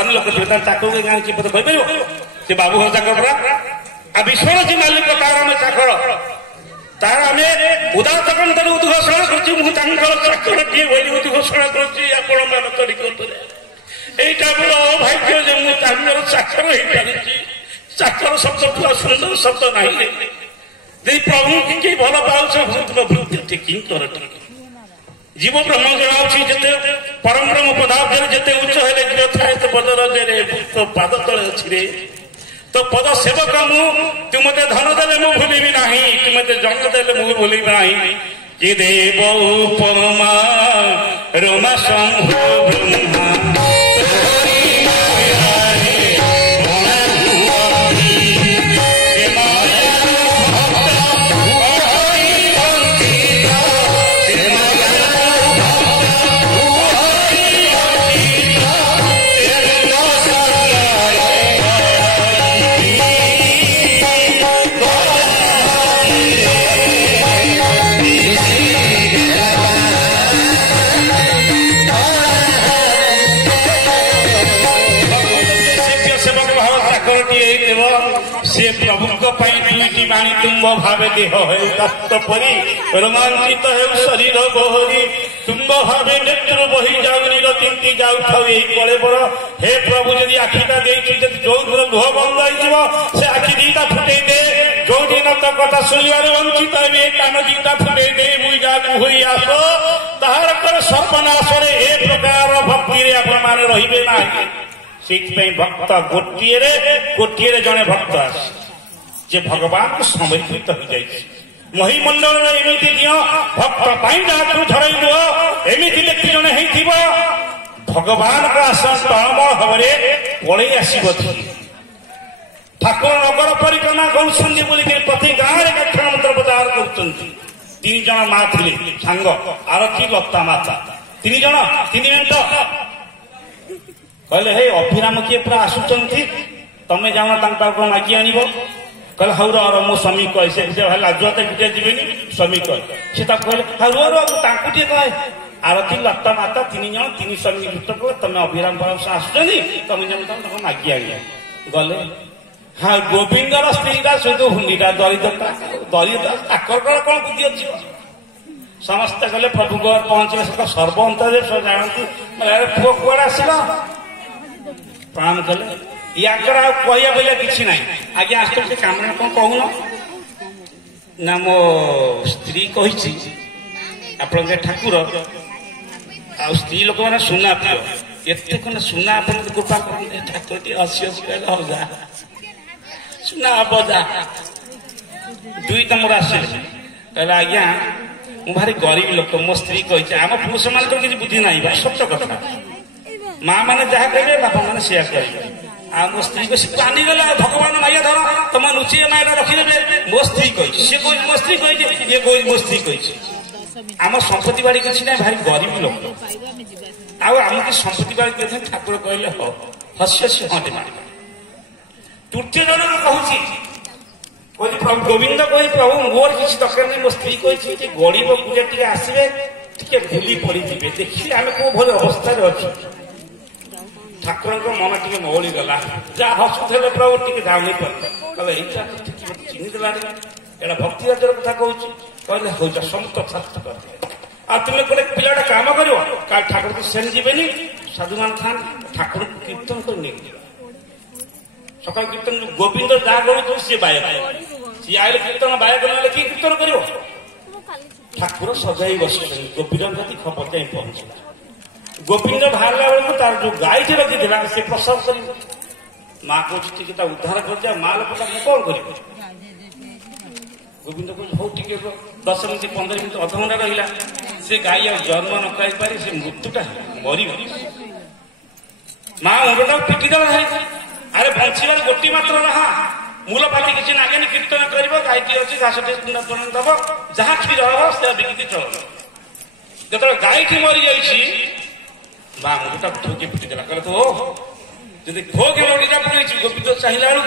ଧନୀ ଲୋକ ଥିବେ ତାର ଚାକର ଗାଁ କିଏ ପଦେ କହିପାରିବ ସେ ବାବୁ ଘର ଚାକର ପରା ଆଉ ବିଶ୍ୱର ଯେ ମାଲିକ ତାର ଆମେ ଚାକର ତାର ଆମେ ଉଦାତ୍ତକଣ୍ଠରେ ଉଦ୍ଘୋଷଣା କରୁଛୁ ମୁଁ ତାଙ୍କର ଚାକରଟିଏ ବୋଲି ଉଦ୍ଘୋଷଣା କରୁଛି ଆପଣ ମାନଙ୍କ ନିକଟରେ এইটা বড় ভাগ্য যে ମୁଁ ତାଙ୍କର ଚାକର ହେଇପାରିଛି ଚାକର ଶବ୍ଦଠୁ ଆଉ ସୁନ୍ଦର ଶବ୍ଦ ନାହିଁ ଯଦି ପ୍ରଭୁଙ୍କୁ କି ଭଲ ପାଉଛ ଭକ୍ତ ବୃତ୍ତି ଠିକି କର ଜୀବ ବ୍ରହ୍ମ ଜଣାଉଛି ଯେତେ ପରମ ବ୍ରହ୍ମ ପଦାର୍ଥରେ ଯେତେ ଉଚ୍ଚ ହେଲେ ଥାଏ ତ ପଦରରେ ତୋ ପାଦ ତଳେ ଅଛି ରେ तो पद सेवक तू मत धन देले मु भूलिबी नाही तू मत जन्म देले मु भूलिबी नाही कि देव परमा रोमा शंभु ब्रह्मा दुईटी बाणी तुम्ब भावे देह दत्त परी रोमांचित हो शरीर बहरी तुम्ब भावे नेत्र बही जाऊ नीर तिंती जाऊ कले बड़ हे प्रभु जदि आखिटा जो लुह बंद हो से आखि दीटा फुटे दे जो दिन तो कथा शुणवार वंचित हे कान दीटा फुटे दे मुझा हुई आस तार सर्वनाश ए प्रकार भक्ति आपण रही ना भक्त गोटे जड़े भक्त आस जे भगवान को समर्पित हो जाए महिमंडल एमती दियो भक्त जहाँ झरई दुह एमती व्यक्ति जड़े हो भगवान का आसन तळमळ भाव पलि आसब ठाकुर नगर परिक्रमा कर प्रति गाँव में गाठन मंत्र प्रचार कर तीन जन माँ थे सांग आरती लता माता तीन जन तीन मिनट कहले हे अभिराम किए पूरा आसुचंती तमें जाओ मागी आनिब कहले हौ रो मो स्वामी कहे से लाजुआ तो बिटिया जीवेनी स्वामी कहे से कहले हौ रो कहे आरती लता माता तीन जन तीन स्वामी युक्त कले तमें अभिराम परमश आसुचंती तमें जाओ मागी आनिब गले हाँ गोविंदर स्त्रीटा सहित हुंडीटा दरिद्रता ताकर कौन बुद्धि अच्छी समस्ते गले प्रभु पहुंचे सर्वंत जानती पुओ कुआड़े आसला प्रणाम कले याकर कहया बोले किसी ना आगे आस कम कौन कहून ना मो स्त्री कही आप ठाकुर आ स्त्री लोक मैंने सुना प्रिय एत कौन सुना आप कृपा कर ठाकुर टी हसी हसी कहले हो जा सुना बजा दुई तो मोर आसे कहले आज्ञा मु भारी गरीब लोक मो स्त्री कही आम पुरुष मान तो किसी बुद्धि ना सत्य कथा माँ मैंने जहाँ कहे बापा मैंने सेया कहे आ मो स्त्री को मानिगला भगवान माया धर तुम लुचि माया रखिदे मो स्त्री कही सी कह मो स्त्री कही ये कह मो स्त्री कही आम संपत्ति बाड़ी किसी ना भारी गरीब लोक आम संपत्ति बाड़ी कहते ठाकुर कहले हो हसी हसी हटे मार तृतीय जन कहूँ प्रभु गोविंद कही प्रभु मोर किसी दरकार नहीं मो स्त्री कही गरीब पूजा टे आसवे टे भूली पड़े देखिए आम कौ भली अवस्था अच्छे ठाकुर मन टे मौली गला जहाँ हसुले प्रभु टे जाऊनी पड़े चिन्हदेला एटा भक्ति राजर कथा कहूँ कहले हो जा समस्त शास्त्र कर आ तुम्हें गोटे पिलाटा काम कर ठाकुर तो सेन जीवेनी साधुमान था ठाकुर कीर्तन कर नहीं सकाल कीर्तन गोविंद जहाँ करूँ सी बायक सी आए कीर्तन बायक ना कि कीर्तन कर ठाकुर सजाई बस गोविंद प्रति खबर जाए पहुंचला गोविंद बाहर बेलू तार जो गाई टी रखी से प्रसव कर माँ कहे उद्धार कर जा माँ लोग कौन कर गोविंद कह हौ टे 10 मिनिट 15 मिनिट अध घंटा रहा से गाई आ जन्म न पाई पारे से मृत्युटा मरी माँ मुंडा पिटिदेला अरे बंचार गोटी मात्र रहा मूल पाती किसी नागे कीर्तन कर गाई टी अच्छी घास दब जहाँ क्षीर हम से बिकी चल जो गाई टी मरी जाइए माँ मुंडा ठोकी पिटिदेला कहले तो जब ठोके मुंडा पड़े गोविंद चाहिए बेलू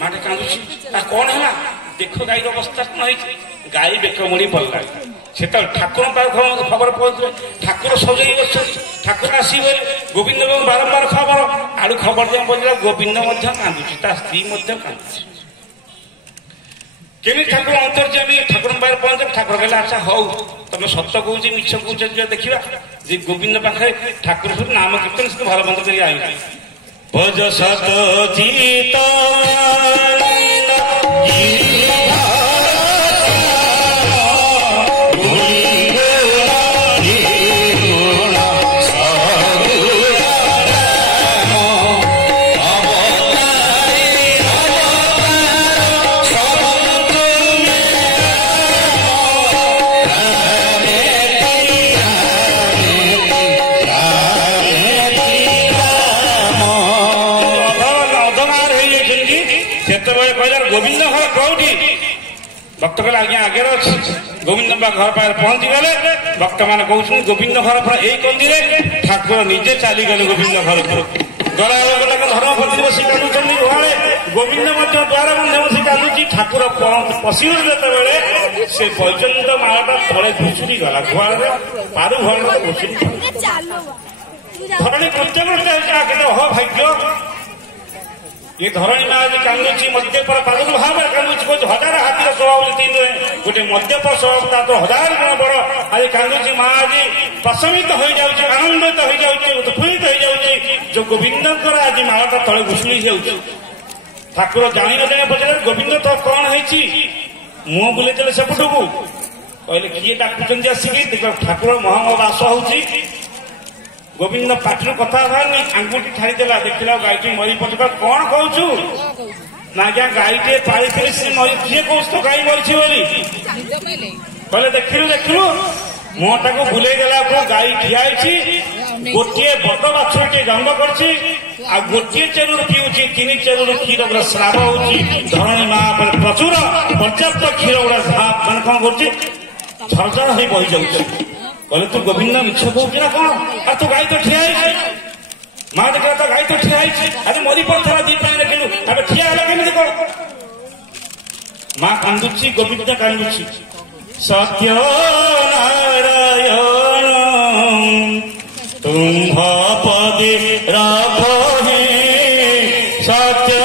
माँ टे कांदुची कौन है देख गाई अवस्था कौन है गाई बेक मुड़ी पड़ला সেটা ঠাকুর খবর পৌঁছলে ঠাকুর সজাই বসছেন ঠাকুর আসবে গোবিন্দ বারম্বার খবর আড়ু খবর দিয়ে পৌঁছলা গোবিন্দ মধ্যে কান্দুছি তা স্ত্রী মধ্যে কান্দুছি কেମିତି ଠାକୁର ଅନ୍ତର୍ଯାମୀ ଠାକୁରଙ୍କ ପାଖରେ ପହଞ୍ଚେ ଠାକୁର କହିଲେ ଆଚ୍ଛା ହଉ ତମେ ସତ କହୁଛ ମିଛ କହୁଛ ଦେଖିବା ଯେ ଗୋବିନ୍ଦ ପାଖରେ ଠାକୁର ସବୁ ନାମ କୀର୍ତ୍ତନ ସେ ଭଲ ମନ୍ଦ କରି ଆଇଲେ ଭଜ ସତ ଚିତ गोविंद घर कौटी भक्त कहले आज्ञा आगे अच्छी गोविंद घर पाखे पहुंची गले भक्त मैंने कहते गोविंद घर पर यही कंदी ठाकुर निजे चली गले गोविंद घर गला धर्म पत्नी बस कांदुंट गुहाड़े गोविंद द्वार बंधे बस कांदुची ठाकुर पशिगले जितेबाला से वैजयंत मालाटा तले घुषुरी गला गुहाड़े पारु घर घुषुरी धरणी कृत्य करते हो भाग्य ये धरणी माँ आज कांदुची मद्यपर पागल भाव कांदुची कौन हजार हाथीर स्वभाव तीन गोटे मद्यप स्वभाव तो हजार गुण बड़ आज कांदुची माँ आज प्रशमित हो जाऊँगी आनंदित हो जाऊँगी उत्फुल्लित हो जाऊँगी जो गोविंद आज मालाटा तले घुषुरी जाऊँगी ठाकुर जानी न जाने पचारे गोविंद तो कौन है मुह बुले सेपटू कहले किए डाकुंट आसिकी देख ठाकुर महाबास होची गोविंद पाटिर कथा बाहरनी आंगुठी ठारीदेला देखला गायटी मरी पटका कौन कहू ना क्या गायटे पाड़ी से मरी किए कौश तो गाई मरी बोली कहले देखिलु मुहटा को बुले गला गाई ठिया गोटे बड़ बाछुरी जन्म कर गोटे चेरु पीऊँच तीन चेरु क्षीर गुड़ा श्राव हो धरणी माँ प्रचुर पर्याप्त क्षीर गुड़ा मैंने कौन कर झरझर हो बही जाऊँ कहले तू गोविंद मिछ कौच ना कौन और तू गाई तो ठिया माँ देखा तो गाई तो ठिया अरे मरी पड़ा दी देखिलु अब ठिया केमी कौन माँ कांदुची गोविंद कांदुची सत्य नारायण तुम्भ पदे राख हे सत्य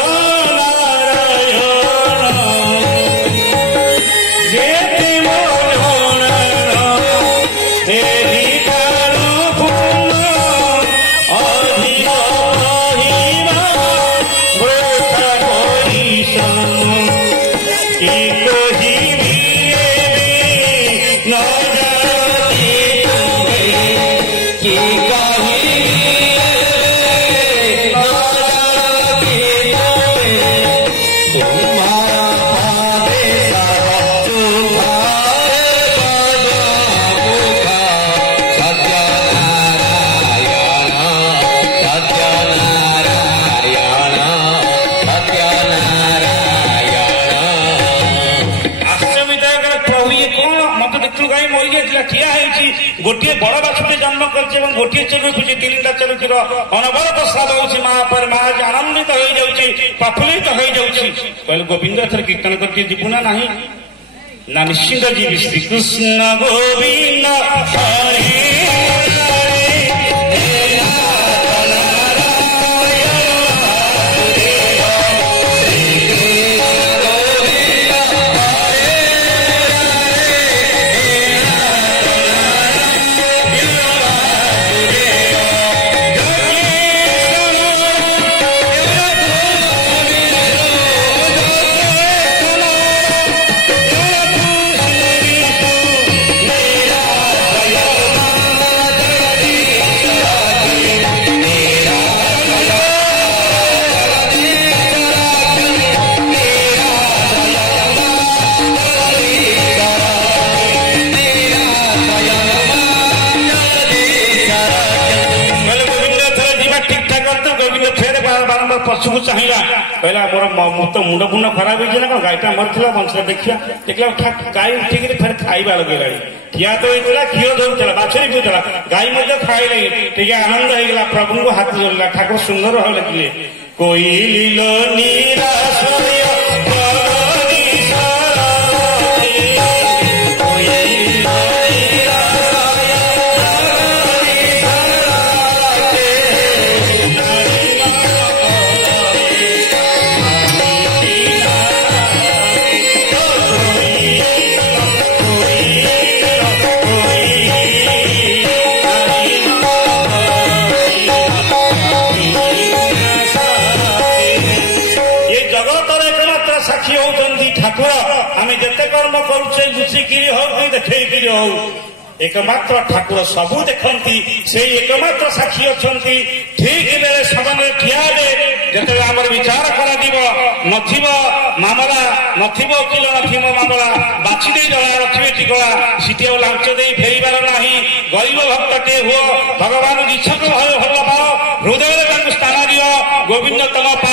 गोटे बड़ बाछुटे जन्म कर गोटे चेरु पीछे तीन चेरु क्षीर अनवरत श्राव हो माँ पर माँ आनंदित हो जाऊँगी प्रफुल्लित हो जाऊँगी कहले गोविंद एथर कीर्तन करके जीवु ना नहीं ना निश्चिंत जीवी श्रीकृष्ण गोविंद हरे पशु चाहिए कहला मोर तो मुंड फुंड खराब हो गाईटा मरला बंश देखा देखा गाई उठिक फिर खाଇବା लगेगा ठिया तो होता क्षीर धरुला बाछुरी पीला गाई खाई टे आनंद होगा प्रभु को हाथ जोड़ला ठाकुर सुंदर भाव लिखिले कोइल निराशय ଠାକୁର ଆମେ ଯେତେ କର୍ମ କରୁଛେ ଲୁଚିକିରି ହଉ କି ଦେଖେଇକିରି ହଉ एकमात्र ठाकुर सबू देखती से एकमात्र साक्षी अच्छा ठीक बेले समय ठिया जिते आम विचार कर मामला नकिल मामला बाछी रखिए टिकला सीटी लांच दे फेरबार ना गरीब भक्तटे हुआ भगवान इच्छा भल पाओ हृदय स्थान दियो गोविंद तम पा